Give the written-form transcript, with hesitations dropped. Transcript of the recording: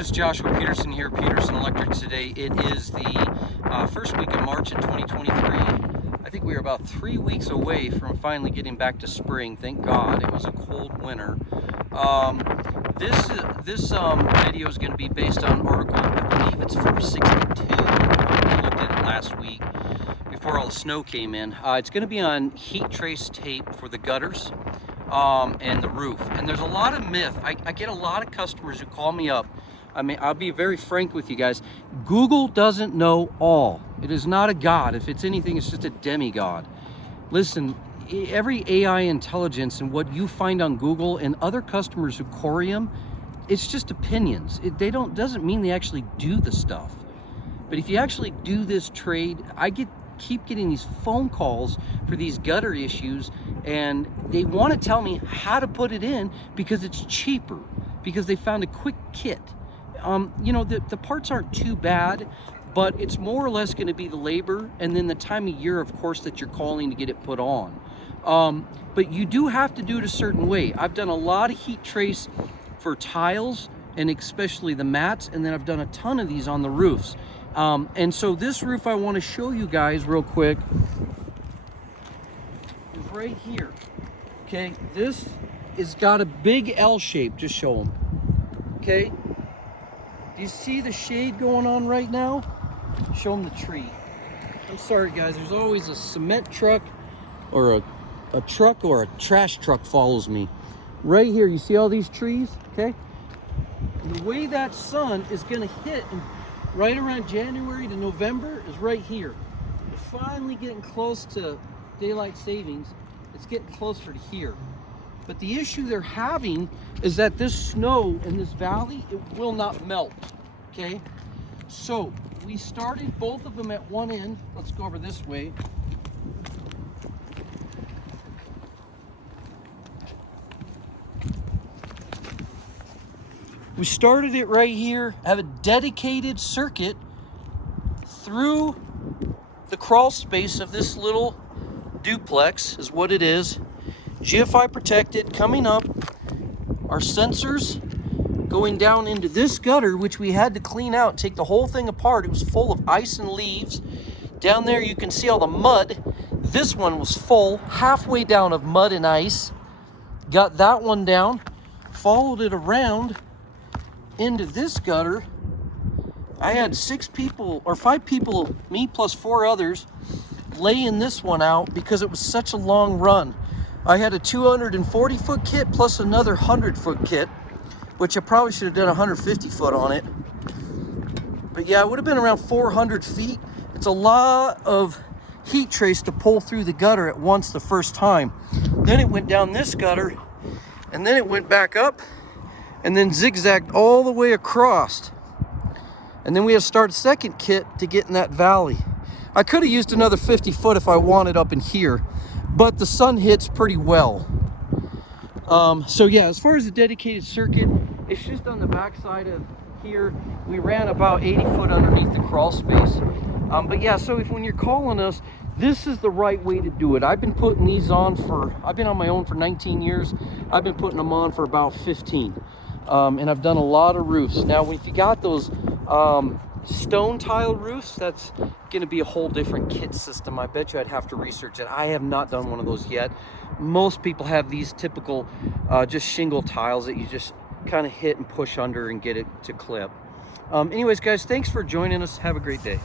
This is Joshua Peterson here, Peterson Electric today. It is the first week of March in 2023. I think we are about 3 weeks away from finally getting back to spring. Thank God. It was a cold winter. This video is going to be based on an article, I believe it's 462. I looked at it last week before all the snow came in. It's going to be on heat trace tape for the gutters and the roof. And there's a lot of myth. I get a lot of customers who call me up. I mean, I'll be very frank with you guys. Google doesn't know all. It is not a god. If it's anything, it's just a demigod. Listen, every AI intelligence and what you find on Google and other customers who query them, it's just opinions. Doesn't mean they actually do the stuff. But if you actually do this trade, keep getting these phone calls for these gutter issues, and they want to tell me how to put it in because it's cheaper, because they found a quick kit. You know, the parts aren't too bad, but it's more or less going to be the labor and then the time of year, of course, that you're calling to get it put on. But you do have to do it a certain way. I've done a lot of heat trace for tiles and especially the mats, and then I've done a ton of these on the roofs. And so this roof I want to show you guys real quick is right here. Okay, this has got a big L shape. Just show them. Okay, do you see the shade going on right now? Show them the tree. I'm sorry guys, there's always a cement truck or a truck or a trash truck follows me. Right here, you see all these trees? Okay, and the way that sun is going to hit right around January to November is right here. We're finally getting close to daylight savings. It's getting closer to here. But the issue they're having is that this snow in this valley, it will not melt, okay? So we started both of them at one end. Let's go over this way. We started it right here, have a dedicated circuit through the crawl space of this little duplex is what it is. GFI protected, coming up, our sensors going down into this gutter, which we had to clean out, take the whole thing apart. It was full of ice and leaves. Down there you can see all the mud. This one was full, halfway down of mud and ice. Got that one down, followed it around into this gutter. I had 5 people, me plus 4 others, laying this one out because it was such a long run. I had a 240 foot kit plus another 100 foot kit, which I probably should have done 150 foot on it. But yeah, it would have been around 400 feet. It's a lot of heat trace to pull through the gutter at once the first time. Then it went down this gutter, and then it went back up, and then zigzagged all the way across. And then we had to start a second kit to get in that valley. I could have used another 50 foot if I wanted up in here, but the sun hits pretty well. So yeah, as far as the dedicated circuit, it's just on the back side of here. We ran about 80 foot underneath the crawl space. But yeah, so when you're calling us, this is the right way to do it. I've been putting these on I've been on my own for 19 years. I've been putting them on for about 15. And I've done a lot of roofs. Now, if you got those stone tile roofs, that's going to be a whole different kit system. I bet you I'd have to research it. I have not done one of those yet. Most people have these typical just shingle tiles that you just kind of hit and push under and get it to clip. Anyways, guys, thanks for joining us. Have a great day.